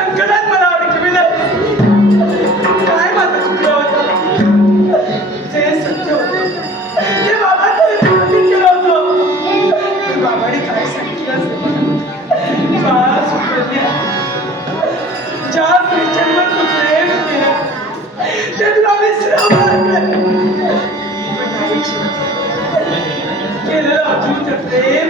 संकटात मला अडकविलं. काय माझं चुकलं होतं? जे सत्य होतं ते बाबांनी केलं होतं. बाबाने काय सांगितलं असेल? बाळा सुकन्या, ज्या स्त्रीजन्म तू प्रेम केलं ते तुला विसरावं केलं अतूट प्रेम.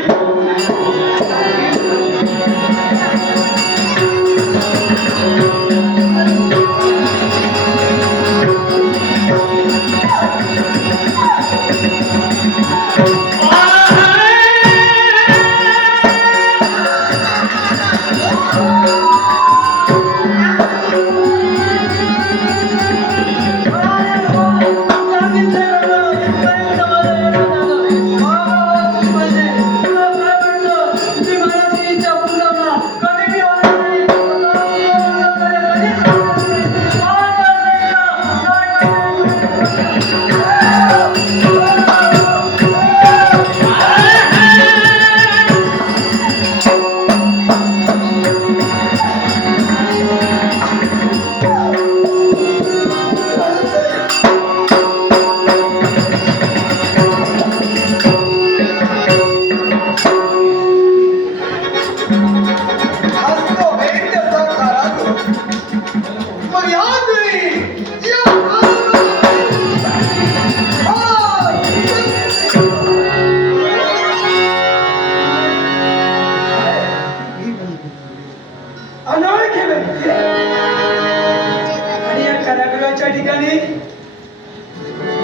आणि या कारागृहाच्या ठिकाणी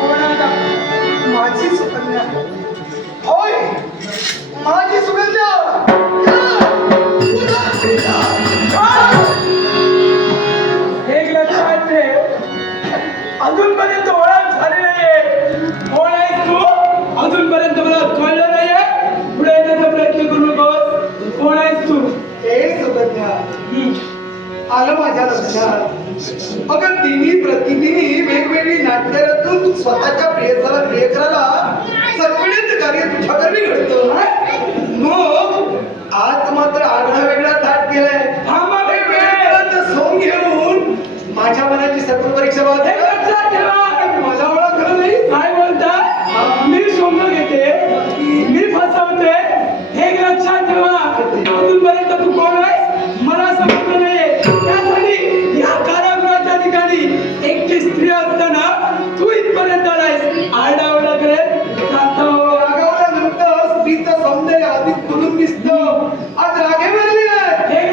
कोणाला माझी सुकन्या, होय माझी सुकन्या. एक लक्षात ठेव, अजूनपर्यंत ओळख झाली नाहीये. कोण आहेस तू? अजूनपर्यंत मला कळलं नाहीये. पुढे येण्याचा प्रयत्न करू नकोस. कोण आहेस तू? हे सुकन्या, आलं माझ्या लक्षात. अगं तिन्ही प्रतिदिनी वेगवेगळी नाट्य रचून तू स्वतःच्या प्रियकराला सगळेच कार्य तुझ्या घरी घडतं. मग आज मात्र आगळा वेगळा थाट केलाय. थांबा सोंग घेऊन माझ्या मनाची सत्व परीक्षा हे लक्षात ठेवा. मला ओळखलं नाही. काय बोलता? मी सोंग घेते, मी फसवते, हे लक्षात ठेवा. अजूनपर्यंत तू कोण आहेस मला समजलं नाहीये. त्यासाठी या कारागृहाच्या ठिकाणी एकटी स्त्री असताना तू इथपर्यंत आलायस. आरडाओरडा करेल रागावल्यानंतर स्त्रीचं सौंदर्य अधिक खुलून दिसतं. आज रागेवरली हे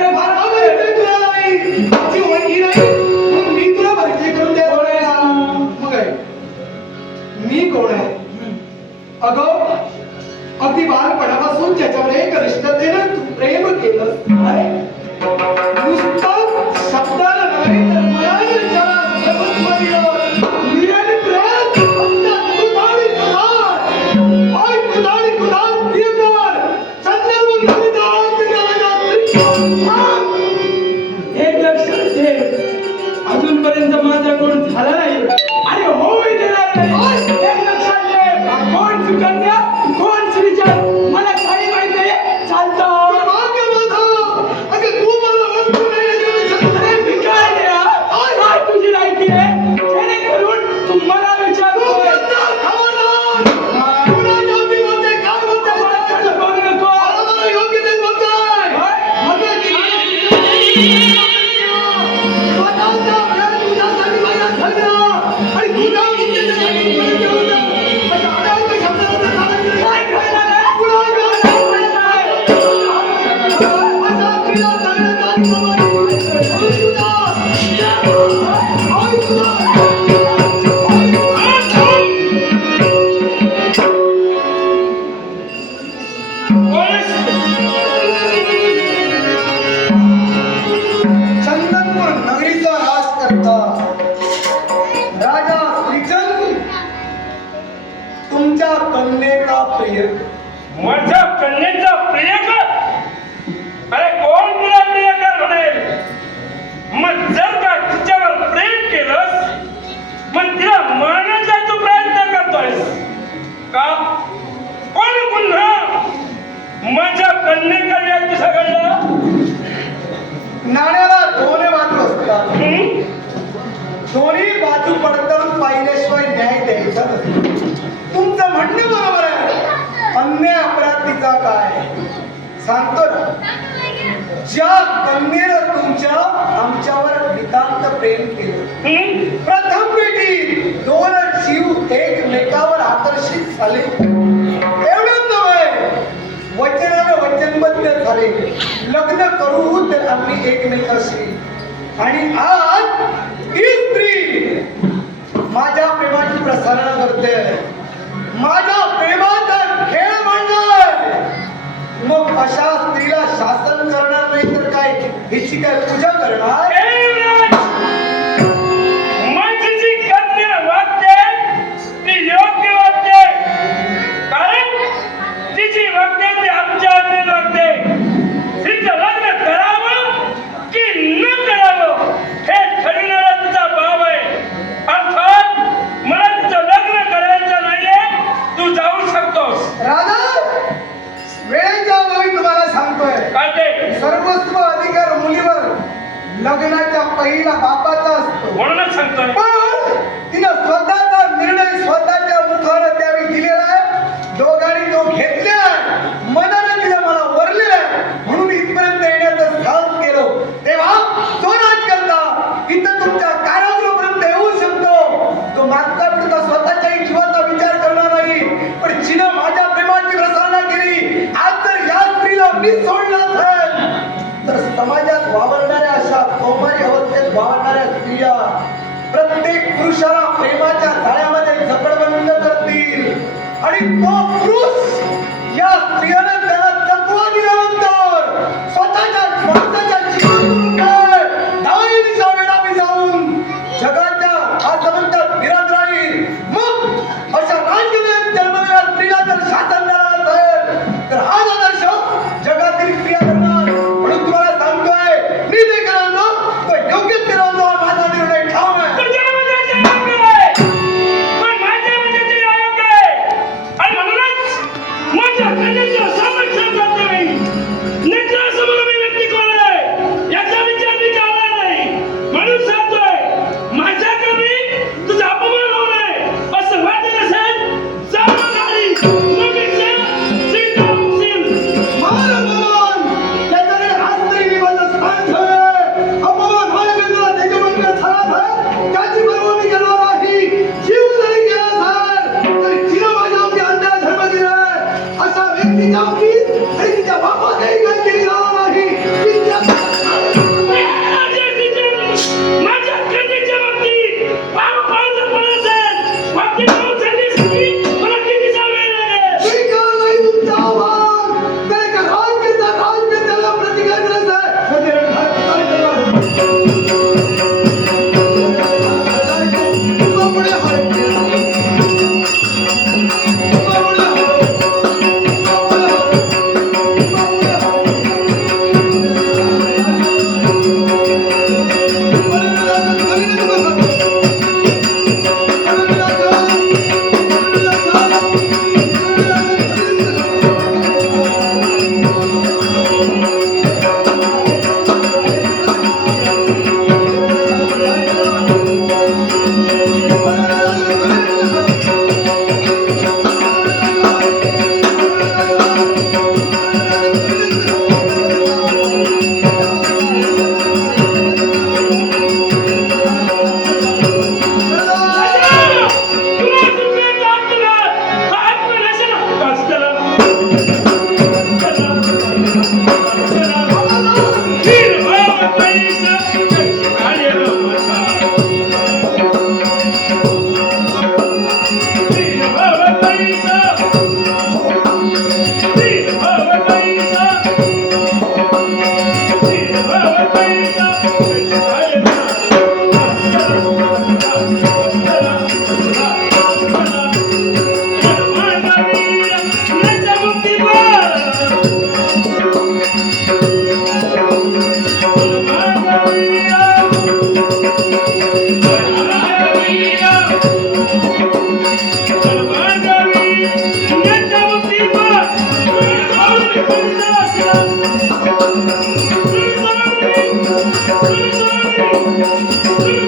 दोन्ही बाजू पडताळून पाहिल्याशिवाय न्याय द्यायचा नसतो. तुमचं म्हणणं बरोबर आहे. अन्याय अपराधीचा काय सांगतो ना. ज्या कन्येनं तुमच्या आमच्यावर नितांत प्रेम केलं, प्रथम भेटी दोन जीव एकमेकावर आकर्षित झाले, एवढंच नव्हे वचनाने वचनबद्ध झाले, लग्न करू तर आम्ही एकमेकाशी. आणि आज ही स्त्री माझ्या प्रेमाची प्रसारण करते, माझ्या प्रेमाचा खेळ म्हणणार. मग अशा स्त्रीला शासन करणार नाही तर काय, हिची काय पूजा करणार? माझी कन्या वागते ती योग्य वागते, कारण तिची वागते ती आमच्या आज्ञेत वागते. तिचं लग्न करावं की न करावं हे ठरविणारा तिचा भाव आहे. अर्थात मला तिचं लग्न करायचं नाहीये, तू जाऊ शकतोस. राजा वेळेच्या अभावी तुम्हाला सांगतोय, काय ते सर्वस्व अधिकार मुलीवर लग्नाच्या पहिला बापाचा असतो. म्हणूनच सांगतोय. पण तिनं स्वतःचा निर्णय स्वतःच्या मुखानं त्यावेळी दिलेला आहे. दोघांनी तो घेतलेला आहे, मनानं तिला मला वरलेला आहे, म्हणून इथपर्यंत येण्याचं साहस केलं. तेव्हा तो राज करता इथं तुमच्या कारागृहापर्यंत येऊ शकतो. तो मागचा पुढचा स्वतःच्याही जीवाचा विचार करणार नाही. पण जिनं माझ्या प्रेमाची प्रसारणा केली, आज जर या स्त्रीला मी सोडलं असेल तर समाजात वावरणाऱ्या अशा कौमारी अवस्थेत वावरणाऱ्या स्त्रिया प्रत्येक पुरुषाला प्रेमाच्या जाळ्यामध्ये झपडबंद करतील. आणि तो पुरुष या स्त्रियानं त्याला तत्व दिल्यानंतर स्वतःच्या माणसाच्या जीवातून धावणीचा वेळा मी जाऊन जगाच्या आजमंतात फिरत राहील. मग अशा राजकीय जन्मलेल्या स्त्रीला जर शासन देणार असेल तर हा आदर्श जगातील स्त्रिया करणार. म्हणून तुम्हाला सांगतोय, मी ते करावं तो योग्यच करावं, माझा निर्णय ठाम आहे. तुझ्या मनाचे योग्य आहे, पण माझ्या मनाचे अयोग्य आहे. आणि म्हणूनच माझ्या कन्येचं समर्थन करतो मी. नेत्रासमोर मी व्यक्ती कोण आहे याचा विचार मी करणार नाही. म्हणून सांगतोय, माझ्या कमी तुझा अपमान होऊ नये असं वाटत असेल जाऊ नाही. मग मी सीता होशील. मान अपमान त्याच्याकडे हात तरी मी माझं स्थान ठेवलंय. अपमान व्हायला गेला त्याच्यामध्ये झाला तर त्याची पर्वा मी करणार नाही. जीव जरी गेला तर तरी जिनं माझ्या अवघी अन्याय धर्म दिलाय अशा व्यक्तीच्या अवघी तरी तिच्या बापाचंही काही केली जाणार नाही. माझ्या कन्येच्या बाबतीत बाबा पाळत असेल बाबतीत पाहून सांगितली मला कितीचा वेळ लागेल. मी केलं नाही तुमचा आव्हान. तर एका राजकीयाला प्रतिकार करायचा आहे. पुढे हाय.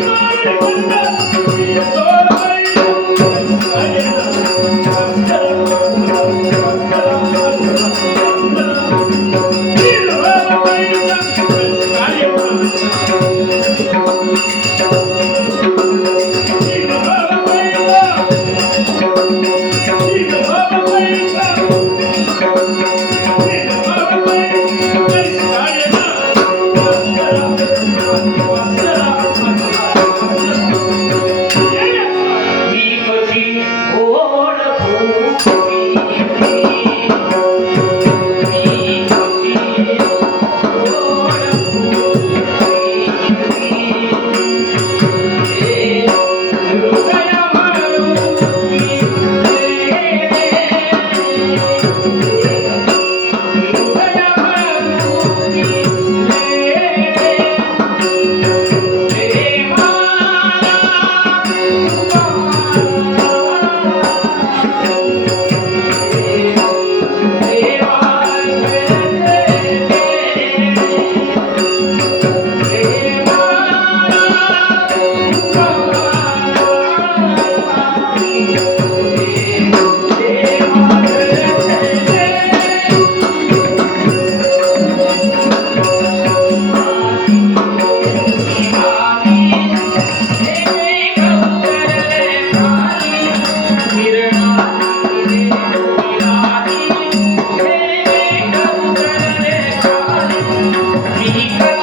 Thank you. He